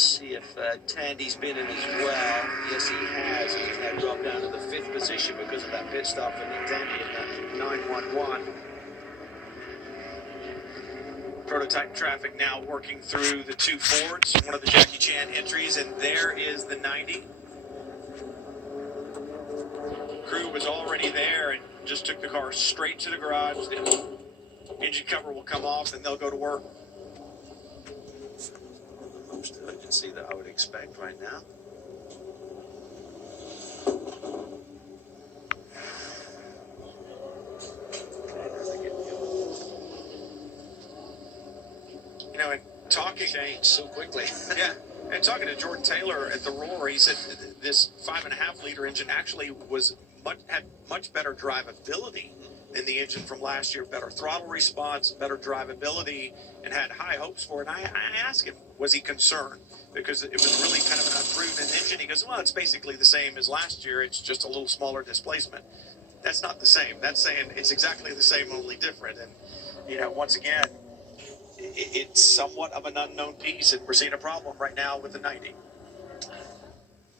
Just see if Tandy's been in as well. Yes, he has. He's now dropped down to the 5th position because of that pit stop for Nick Tandy in the 911. Prototype traffic now working through the two Fords, one of the Jackie Chan entries, and there is the 90. Crew was already there and just took the car straight to the garage. The engine cover will come off and they'll go to work. Most urgency that I would expect right now. You know, and talking changed so quickly. Yeah, and talking to Jordan Taylor at the Roar, he said this 5.5 liter engine actually had much better drivability than the engine from last year. Better throttle response, better drivability, and had high hopes for it. And I asked him, was he concerned? Because it was really kind of an unproven engine. He goes, well, it's basically the same as last year. It's just a little smaller displacement. That's not the same. That's saying it's exactly the same, only different. And, you know, once again, it's somewhat of an unknown piece, and we're seeing a problem right now with the 90.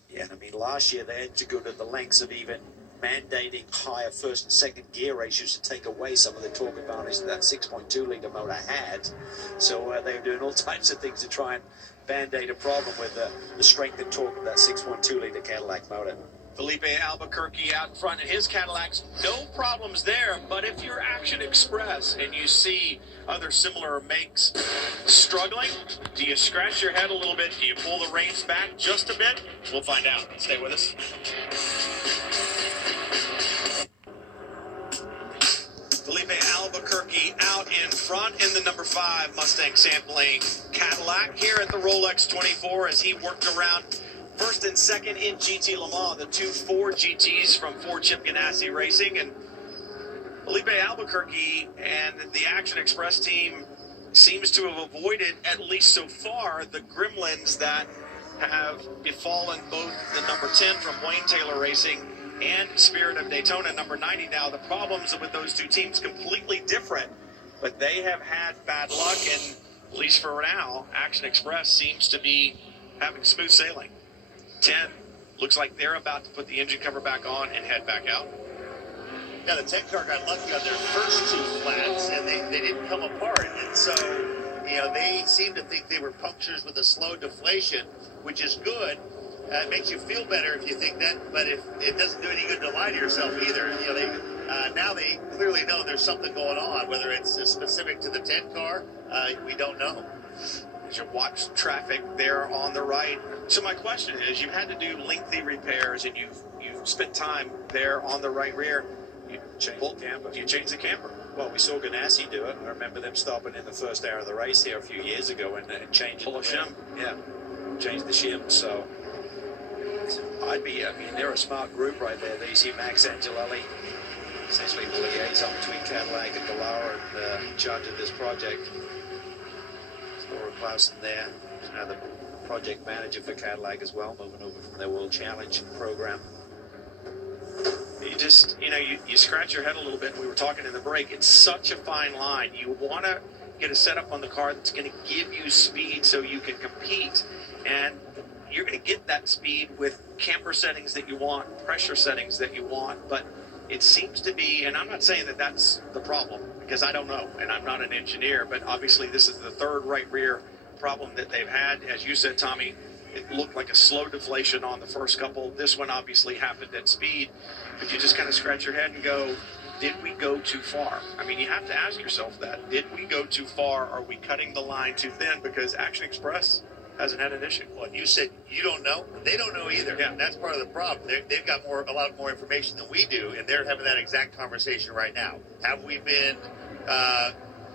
Yeah, and I mean, last year they had to go to the lengths of even mandating higher first and second gear ratios to take away some of the torque advantage that 6.2 litre motor had. So they were doing all types of things to try and band-aid a problem with the strength and torque of that 6.2 litre Cadillac motor. Felipe Albuquerque out in front in his Cadillacs, no problems there. But if you're Action Express and you see other similar makes struggling, do you scratch your head a little bit? Do you pull the reins back just a bit? We'll find out. Stay with us. Felipe Albuquerque out in front in the number 5 Mustang sampling Cadillac here at the Rolex 24 as he worked around first and second in GT Le Mans, the two Ford GTs from Ford Chip Ganassi Racing. And Felipe Albuquerque and the Action Express team seems to have avoided, at least so far, the gremlins that have befallen both the number 10 from Wayne Taylor Racing and Spirit of Daytona, number 90. Now, the problems with those two teams completely different, but they have had bad luck, and at least for now, Action Express seems to be having smooth sailing. 10 looks like they're about to put the engine cover back on and head back out. Yeah, the 10 car got lucky on their first two flats, and they didn't come apart. And so, you know, they seem to think they were punctures with a slow deflation, which is good. It makes you feel better if you think that, but it doesn't do any good to lie to yourself either. You know, now they clearly know there's something going on. Whether it's specific to the 10 car, we don't know. As you watch traffic there on the right. So my question is, you've had to do lengthy repairs, and you've spent time there on the right rear. You change the camper. Well, we saw Ganassi do it. I remember them stopping in the first hour of the race here a few years ago and changing the shim. Yeah, changed the shim. So I mean, they're a smart group right there. They see Max Angelelli, essentially the liaison between Cadillac and Dallara, and in charge of this project. Laura Clausen there, now the project manager for Cadillac as well, moving over from their World Challenge program. You just, you scratch your head a little bit. We were talking in the break. It's such a fine line. You want to get a setup on the car that's going to give you speed so you can compete. And you're going to get that speed with camper settings that you want, pressure settings that you want. But it seems to be, and I'm not saying that that's the problem, because I don't know, and I'm not an engineer, but obviously this is the third right rear problem that they've had. As you said, Tommy, it looked like a slow deflation on the first couple. This one obviously happened at speed, but you just kind of scratch your head and go, did we go too far? I mean, you have to ask yourself that. Did we go too far? Are we cutting the line too thin? Because Action Express hasn't had an issue. Well, you said you don't know. They don't know either. Yeah. And that's part of the problem. They've got a lot more information than we do, and they're having that exact conversation right now. Have we been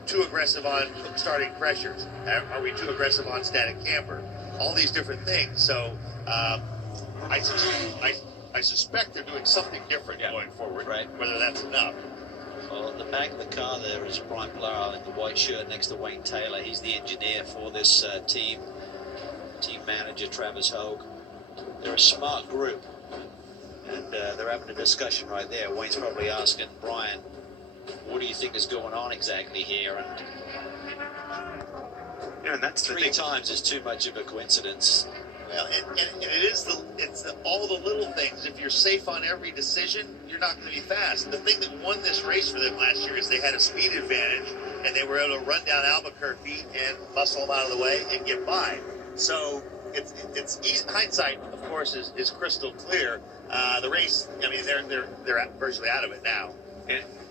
too aggressive on starting pressures? Are we too aggressive on static camber? All these different things. So I suspect they're doing something different going forward, right? Whether that's enough. Well, at the back of the car there is Brian Blair in the white shirt next to Wayne Taylor. He's the engineer for this team manager Travis Hogue. They're a smart group, and they're having a discussion right there. Wayne's probably asking Brian, what do you think is going on exactly here? And and that's the Three thing. times is too much of a coincidence. Well, and it is all the little things. If you're safe on every decision, you're not going to be fast. The thing that won this race for them last year is they had a speed advantage, and they were able to run down Albuquerque and muscle them out of the way and get by. So it's easy. Hindsight, of course, is crystal clear. The race, I mean, they're virtually out of it now.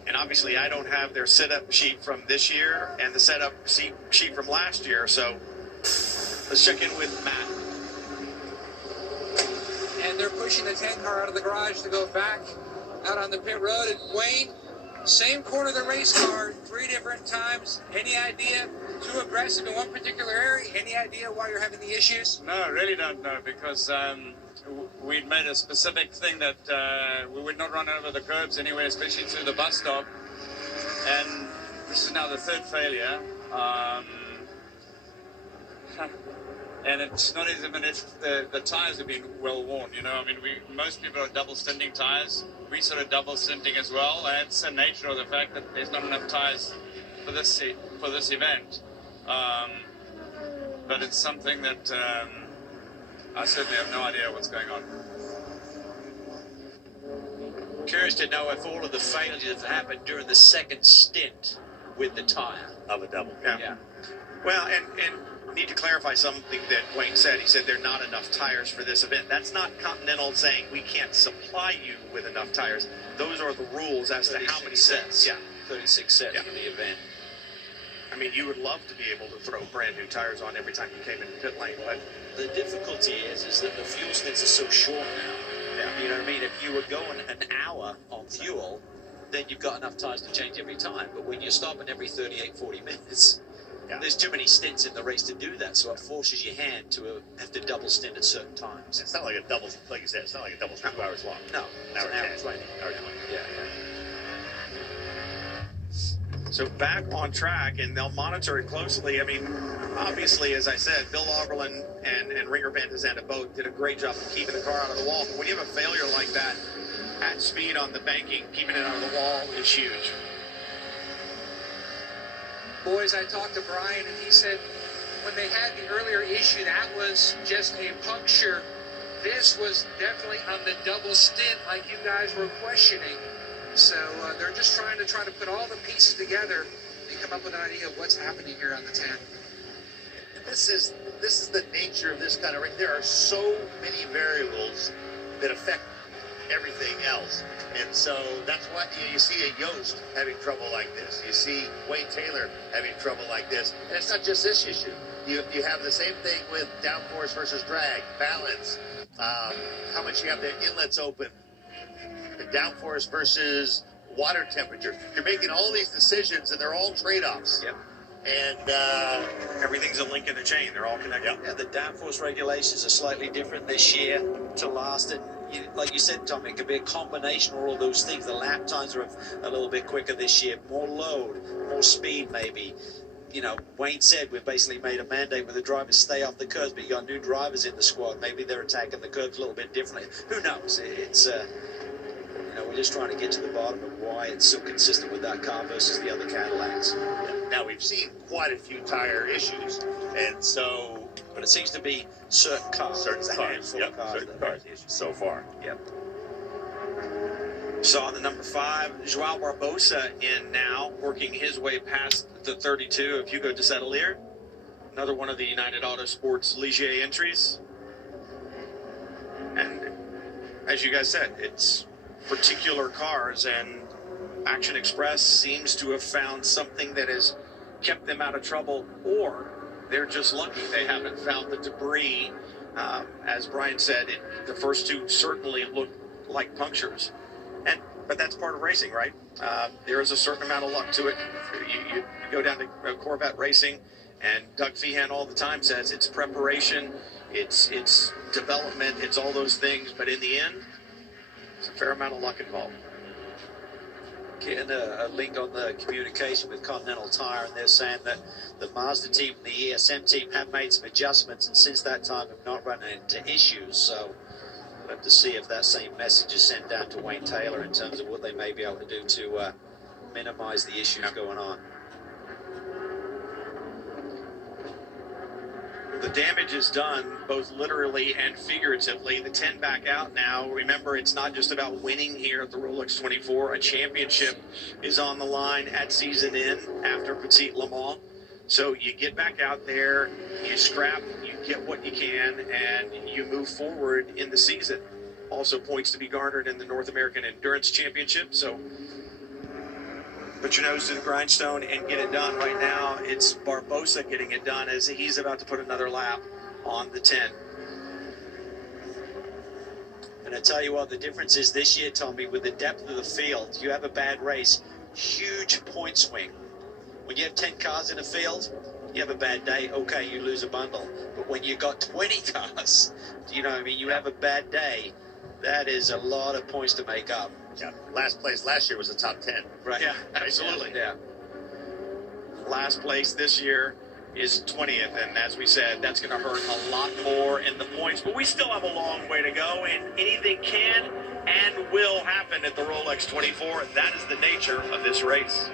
And obviously, I don't have their setup sheet from this year and the setup sheet from last year. So let's check in with Matt. And they're pushing the 10 car out of the garage to go back out on the pit road. And Wayne, same corner of the race car, 3 different times. Any idea? Too aggressive in one particular area? Any idea why you're having the issues? No, I really don't know, because we'd made a specific thing that we would not run over the curbs anyway, especially through the bus stop. And this is now the 3rd failure. And it's not even if the tires have been well worn, you know. I mean, most people are double stinting tires. We sort of double stinting as well. And it's the nature of the fact that there's not enough tires for this event. But it's something that I certainly have no idea what's going on. Curious to know if all of the failures have happened during the second stint with the tire. Of a double. Yeah. Well, and need to clarify something that Wayne said. He said there are not enough tires for this event. That's not Continental saying we can't supply you with enough tires. Those are the rules as to how many sets. Yeah, 36 sets for the event. I mean, you would love to be able to throw brand new tires on every time you came into pit lane, but the difficulty is that the fuel stints are so short now. yeah. You know what I mean? If you were going an hour on fuel, then you've got enough tires to change every time. But when you're stopping every 38, 40 minutes, there's too many stints in the race to do that. So it forces your hand to have to double stint at certain times. It's not like a double, like you said, it's not like a double 2 hours long. No, it's Hour an hour 10. 20. Hour 20. Yeah. So back on track, and they'll monitor it closely. I mean, obviously, as I said, Bill Auberlin and Ringer Bantazanda both did a great job of keeping the car out of the wall. But when you have a failure like that at speed on the banking, keeping it out of the wall is huge. Boys, I talked to Brian, and he said when they had the earlier issue, that was just a puncture. This was definitely on the double stint, like you guys were questioning. So they're just trying to put all the pieces together and come up with an idea of what's happening here on the 10. This is the nature of this kind of race. There are so many variables that affect everything else. And so that's why you see a Yost having trouble like this. You see Wayne Taylor having trouble like this. And it's not just this issue. You have the same thing with downforce versus drag, balance, how much you have the inlets open, the downforce versus water temperature. You're making all these decisions, and they're all trade-offs. Yep. And Everything's a link in the chain. They're all connected. Yeah, the downforce regulations are slightly different this year to last. And like you said, Tom, it could be a combination of all those things. The lap times are a little bit quicker this year. More load, more speed maybe. You know, Wayne said we've basically made a mandate where the drivers stay off the curbs, but you got new drivers in the squad. Maybe they're attacking the curbs a little bit differently. Who knows? It's we're just trying to get to the bottom of why it's so consistent with that car versus the other Cadillacs. now we've seen quite a few tire issues. And so... But it seems to be certain cars. Certain cars, yep, certain cars so far. Yep. Saw the number 5, Joao Barbosa in now, working his way past the 32 of Hugo de Satelier. Another one of the United Autosports Ligier entries. And as you guys said, it's particular cars, and Action Express seems to have found something that has kept them out of trouble, or they're just lucky they haven't found the debris. As Brian said, the first two certainly looked like punctures. But that's part of racing, right? There is a certain amount of luck to it. You go down to Corvette Racing, and Doug Feehan all the time says it's preparation, it's development, it's all those things. But in the end, there's a fair amount of luck involved. Getting a link on the communication with Continental Tire, and they're saying that the Mazda team and the ESM team have made some adjustments, and since that time have not run into issues. So we'll have to see if that same message is sent down to Wayne Taylor in terms of what they may be able to do to minimize the issues going on. the damage is done, both literally and figuratively. The 10 back out now. Remember, it's not just about winning here at the Rolex 24. A championship is on the line at season end after Petit Le Mans. So you get back out there, you scrap, you get what you can, and you move forward in the season. Also points to be garnered in the North American Endurance Championship. So put your nose to the grindstone and get it done. Right now, it's Barbosa getting it done as he's about to put another lap on the 10. And I tell you what, the difference is this year, Tommy, with the depth of the field, you have a bad race, huge point swing. When you have 10 cars in a field, you have a bad day, okay, you lose a bundle. But when you got 20 cars, you know what I mean, you have a bad day, that is a lot of points to make up. Yeah, last place last year was the top 10. Right. Yeah, absolutely. Yeah. Last place this year is 20th, and as we said, that's going to hurt a lot more in the points. But we still have a long way to go, and anything can and will happen at the Rolex 24. That is the nature of this race.